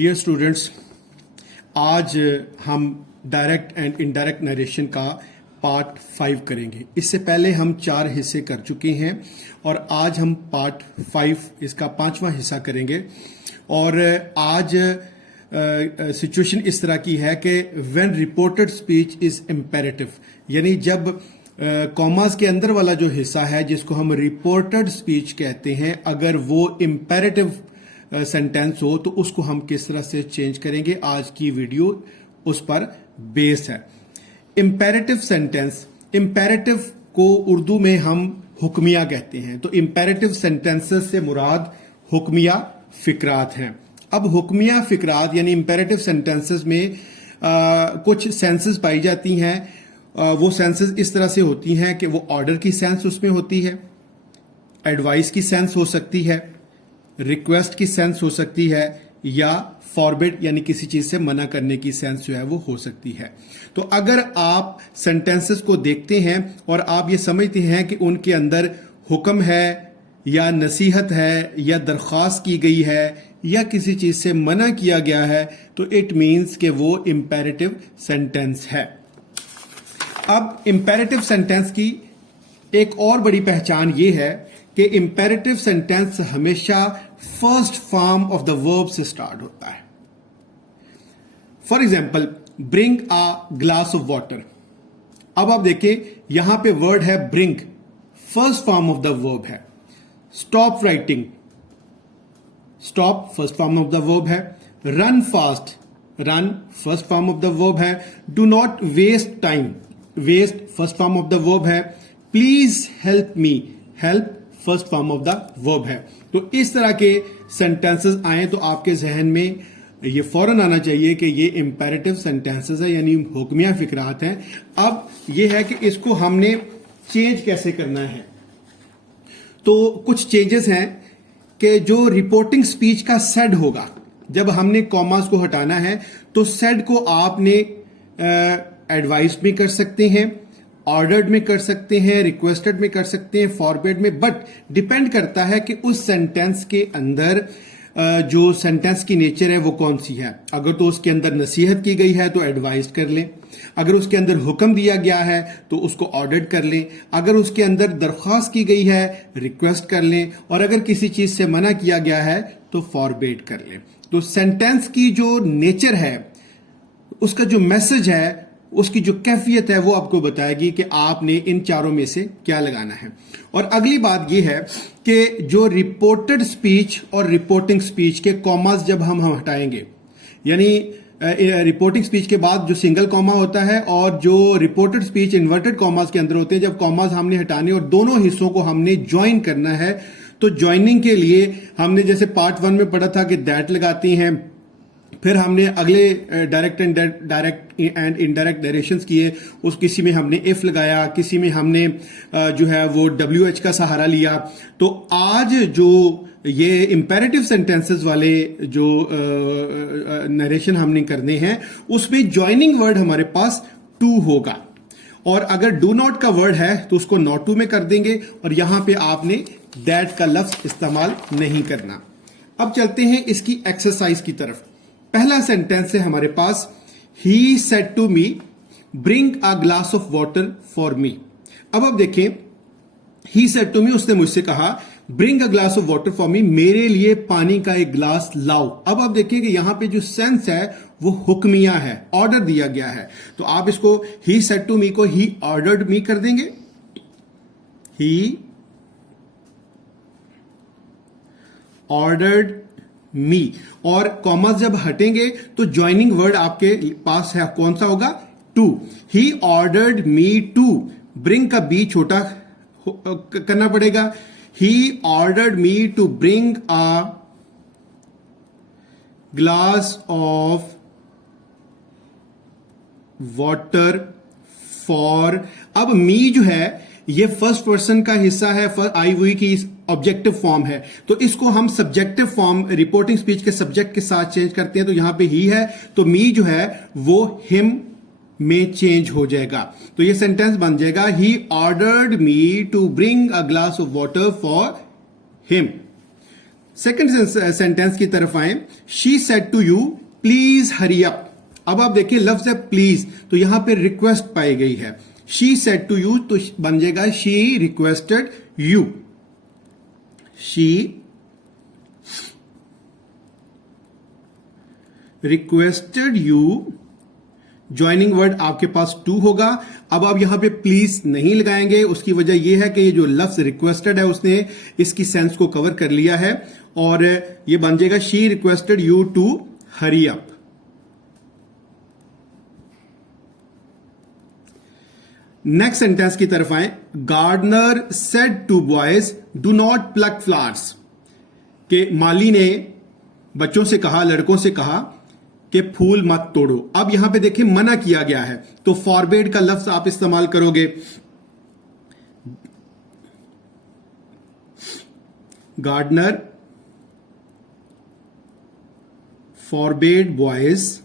Dear students, आज हम direct and indirect narration का पार्ट 5 करेंगे। इससे पहले हम 4 हिस्से कर चुके हैं और आज हम पार्ट 5 इसका 5वां हिस्सा करेंगे। और आज सिचुएशन इस तरह की है कि when reported speech is imperative, यानी जब कॉमास के अंदर वाला जो हिस्सा है जिसको हम रिपोर्टेड स्पीच कहते हैं, अगर वो इम्पेरेटिव सेंटेंस हो तो उसको हम किस तरह से चेंज करेंगे। आज की वीडियो उस पर बेस है। इम्पेरेटिव सेंटेंस, इम्पेरेटिव को उर्दू में हम हुक्मिया कहते हैं। तो इम्पेरेटिव सेंटेंसेस से मुराद हुक्मिया फिकरात हैं। अब हुक्मिया फिकरात यानी इम्पेरेटिव सेंटेंसेस में कुछ सेंसेस पाई जाती हैं। वो सेंसेस इस तरह से होती हैं कि वो ऑर्डर की सेंस उसमें होती है, एडवाइस की सेंस हो सकती है, रिक्वेस्ट की सेंस हो सकती है, या फॉरबिड यानी किसी चीज से मना करने की सेंस जो है वो हो सकती है। तो अगर आप सेंटेंसेस को देखते हैं और आप ये समझते हैं कि उनके अंदर हुक्म है या नसीहत है या दरख्वास्त की गई है या किसी चीज से मना किया गया है, तो इट मीन्स कि वो इम्पेरेटिव सेंटेंस है। अब इम्पेरेटिव सेंटेंस की एक और बड़ी पहचान ये है कि इम्पेरेटिव सेंटेंस हमेशा first form of the verb से स्टार्ट होता है। For example, bring a glass of water. अब आप देखिए यहां पे वर्ड है bring, first form of the verb है। Stop writing, stop first form of the verb है। Run fast, run first form of the verb है। Do not waste time, waste first form of the verb है। Please help me, help first form of the verb है। तो इस तरह के sentences आए तो आपके जहन में ये फौरन आना चाहिए कि ये इंपेरेटिव सेंटेंसेस है, यानी हुक्मिया फिकरात हैं। अब ये है कि इसको हमने चेंज कैसे करना है। तो कुछ चेंजेस हैं कि जो रिपोर्टिंग स्पीच का सेड होगा, जब हमने कॉमास को हटाना है तो सेड को आपने एडवाइस में कर सकते हैं, ऑर्डर्ड में कर सकते हैं, रिक्वेस्टेड में कर सकते हैं, फॉरबिड में, बट डिपेंड करता है कि उस सेंटेंस के अंदर जो सेंटेंस की नेचर है वो कौन सी है। अगर तो उसके अंदर नसीहत की गई है तो एडवाइस कर लें, अगर उसके अंदर हुक्म दिया गया है तो उसको ऑर्डर्ड कर लें, अगर उसके अंदर दरख्वास्त की गई है रिक्वेस्ट कर लें, और अगर किसी चीज से मना किया गया है तो फॉरबिड कर लें। तो सेंटेंस की जो नेचर है, उसका जो मैसेज है, उसकी जो कैफियत है वो आपको बताएगी कि आपने इन चारों में से क्या लगाना है। और अगली बात यह है कि जो रिपोर्टेड स्पीच और रिपोर्टिंग स्पीच के कॉमास जब हम हटाएंगे, यानी रिपोर्टिंग स्पीच के बाद जो सिंगल कॉमा होता है और जो रिपोर्टेड स्पीच इन्वर्टेड कॉमास के अंदर होते हैं, जब कॉमास हमने हटाने और दोनों हिस्सों को हमने ज्वाइन करना है, तो ज्वाइनिंग के लिए हमने जैसे पार्ट 1 में पढ़ा था कि दैट लगाती हैं, फिर हमने अगले डायरेक्ट एंड इनडायरेक्ट नरेशंस किए, उस किसी में हमने इफ लगाया, किसी में हमने जो है वो WH का सहारा लिया। तो आज जो ये इंपेरेटिव सेंटेंसेस वाले जो नरेशन हमने करने हैं, उसमें ज्वाइनिंग वर्ड हमारे पास टू होगा, और अगर डू नॉट का वर्ड है तो उसको नॉट टू में कर देंगे, और यहां पे आपने दैट का लफ्ज इस्तेमाल नहीं करना। अब चलते हैं इसकी एक्सरसाइज की तरफ। पहला सेंटेंस है हमारे पास, he said to me bring a glass of water for me. अब आप देखें, ही सेड टू मी, उसने मुझसे कहा bring a glass of water for मी, मेरे लिए पानी का एक ग्लास लाओ। अब आप देखिए कि यहां पे जो सेंस है वो हुक्मिया है, ऑर्डर दिया गया है। तो आप इसको ही सेड टू मी को ही ऑर्डर्ड मी कर देंगे, ही ऑर्डर्ड मी, और कॉमास जब हटेंगे तो ज्वाइनिंग वर्ड आपके पास है, कौन सा होगा, to. He ordered me to, bring का बी छोटा करना पड़ेगा। He ordered me to bring a glass of water for, अब मी जो है ये फर्स्ट पर्सन का हिस्सा है, आई हुई की ऑब्जेक्टिव फॉर्म है, तो इसको हम सब्जेक्टिव फॉर्म रिपोर्टिंग स्पीच के सब्जेक्ट के साथ चेंज करते हैं। तो यहां पे ही है तो मी जो है वो हिम में चेंज हो जाएगा। तो ये सेंटेंस बन जाएगा, he ordered me to bring a glass of water for him. Second sentence की तरफ आए, she said to you please hurry up. अब आप देखिए लफ्ज है प्लीज, तो यहां पे रिक्वेस्ट पाई गई है। शी सेड टू यू तो बन जाएगा she requested you. She requested you, joining word आपके पास टू होगा। अब आप यहां पे प्लीज नहीं लगाएंगे, उसकी वजह यह है कि ये जो लफ्ज रिक्वेस्टेड है उसने इसकी सेंस को कवर कर लिया है और ये बन जाएगा she requested you to hurry up. Next sentence की तरफ आए, gardener said to boys do not pluck flowers. के माली ने बच्चों से कहा, लड़कों से कहा कि फूल मत तोड़ो। अब यहां पे देखिए मना किया गया है, तो फॉरबेड का लफ्ज आप इस्तेमाल करोगे। गार्डनर फॉरबेड बॉयज,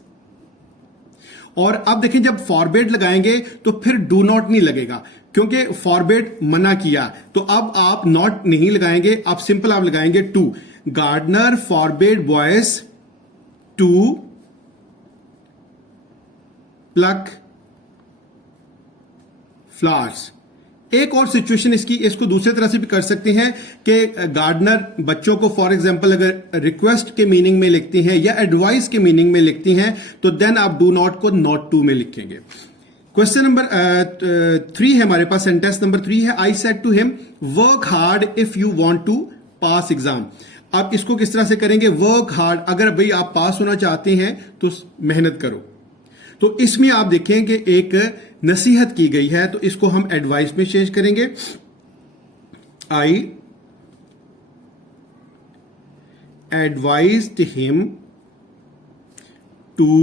और अब देखें जब फॉरबेड लगाएंगे तो फिर डू नॉट नहीं लगेगा, क्योंकि फॉरबेड मना किया। तो अब आप नॉट नहीं लगाएंगे, आप सिंपल आप लगाएंगे to. Gardener forbade boys to pluck flowers. एक और सिचुएशन इसको दूसरे तरह से भी कर सकते हैं कि गार्डनर बच्चों को फॉर एग्जांपल अगर रिक्वेस्ट के मीनिंग में लिखती हैं या एडवाइस के मीनिंग में लिखती हैं तो देन आप डू नॉट को नॉट टू में लिखेंगे। क्वेश्चन नंबर 3 है हमारे पास, सेंटेंस नंबर 3 है, I said to him work hard if you want to pass exam. आप इसको किस तरह से करेंगे, वर्क हार्ड, अगर भाई आप पास होना चाहते हैं तो मेहनत करो। तो इसमें आप देखें कि एक नसीहत की गई है, तो इसको हम एडवाइस में चेंज करेंगे। I advised him to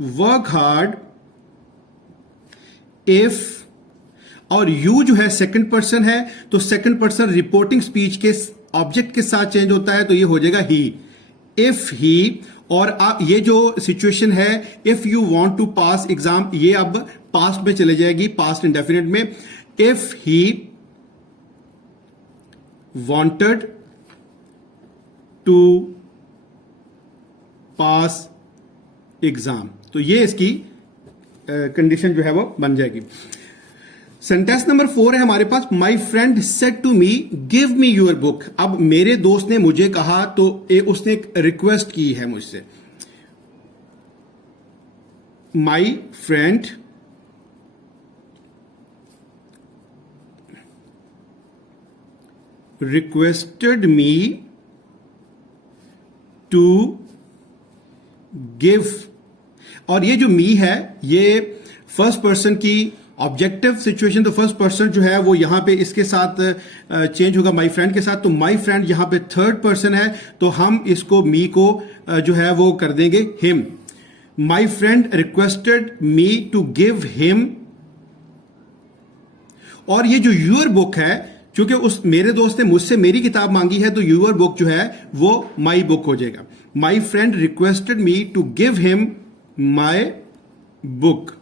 work hard if, और यू जो है सेकंड पर्सन है, तो सेकंड पर्सन रिपोर्टिंग स्पीच के ऑब्जेक्ट के साथ चेंज होता है, तो ये हो जाएगा ही। इफ ही, और ये जो सिचुएशन है if you want to pass exam, ये अब पास्ट में चले जाएगी, पास्ट इंडेफिनिट में। If he wanted to pass exam, तो ये इसकी कंडीशन जो है वो बन जाएगी। सेंटेंस नंबर 4 है हमारे पास, my friend said to me give me your book. अब मेरे दोस्त ने मुझे कहा, तो उसने एक रिक्वेस्ट की है मुझसे। My friend requested me to give, और ये जो मी है ये फर्स्ट पर्सन की ऑब्जेक्टिव सिचुएशन, तो फर्स्ट पर्सन जो है वो यहां पे इसके साथ चेंज होगा माई फ्रेंड के साथ, तो माई फ्रेंड यहां पे थर्ड पर्सन है, तो हम इसको मी को जो है वो कर देंगे him. My friend requested me to give him, और ये जो यूर बुक है, चूंकि उस मेरे दोस्त ने मुझसे मेरी किताब मांगी है, तो यूर बुक जो है वो माई बुक हो जाएगा। My friend requested me to give him my book.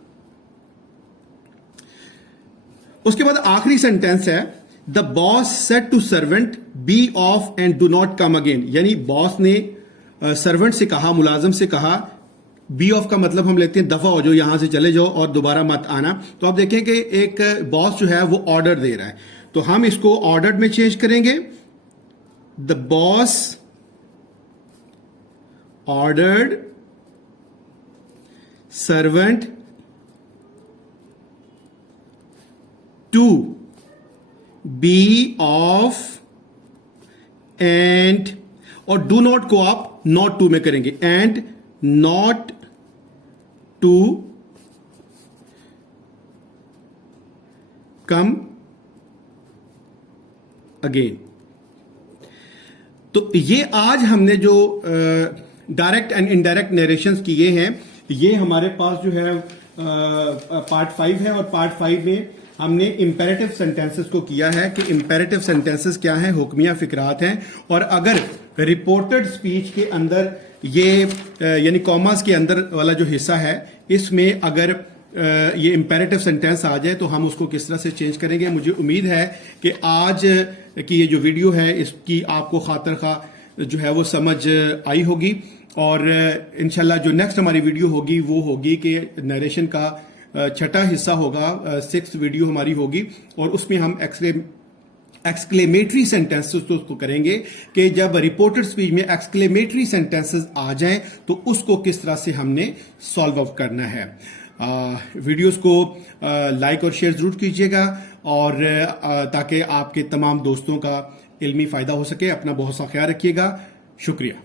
उसके बाद आखिरी सेंटेंस है, the boss said to servant be off and do not come again. यानी बॉस ने सर्वेंट से कहा, मुलाजिम से कहा, बी ऑफ का मतलब हम लेते हैं दफा हो जाओ, यहां से चले जाओ और दोबारा मत आना। तो आप देखें कि एक बॉस जो है वो ऑर्डर दे रहा है, तो हम इसको ऑर्डर में चेंज करेंगे। The boss ordered servant to be off and, और डू नॉट को आप नॉट टू में करेंगे, and not to come again. तो ये आज हमने जो डायरेक्ट एंड इनडायरेक्ट नरेशंस किए हैं, ये हमारे पास जो है पार्ट 5 है, और पार्ट 5 में हमने इंपेरेटिव सेंटेंसेस को किया है कि इंपेरेटिव सेंटेंसेस क्या हैं, हुक्मिया फिकरात हैं। और अगर रिपोर्टेड स्पीच के अंदर ये यानी कॉमास के अंदर वाला जो हिस्सा है, इसमें अगर ये इंपेरेटिव सेंटेंस आ जाए तो हम उसको किस तरह से चेंज करेंगे। मुझे उम्मीद है कि आज की ये जो वीडियो है इसकी आपको खातिर खा जो है वो समझ आई होगी, और इंशाल्लाह जो नेक्स्ट हमारी वीडियो होगी वो होगी कि नरेशन का छठा हिस्सा होगा, 6th वीडियो हमारी होगी, और उसमें हम एक्सक्लेमेटरी सेंटेंसेस तो उसको करेंगे कि जब रिपोर्टेड स्पीच में एक्सक्लेमेटरी सेंटेंसेस आ जाएं तो उसको किस तरह से हमने सॉल्व आउट करना है। वीडियोस को लाइक और शेयर जरूर कीजिएगा, और ताकि आपके तमाम दोस्तों का इल्मी फायदा हो सके। अपना बहुत सा ख्याल रखिएगा। शुक्रिया।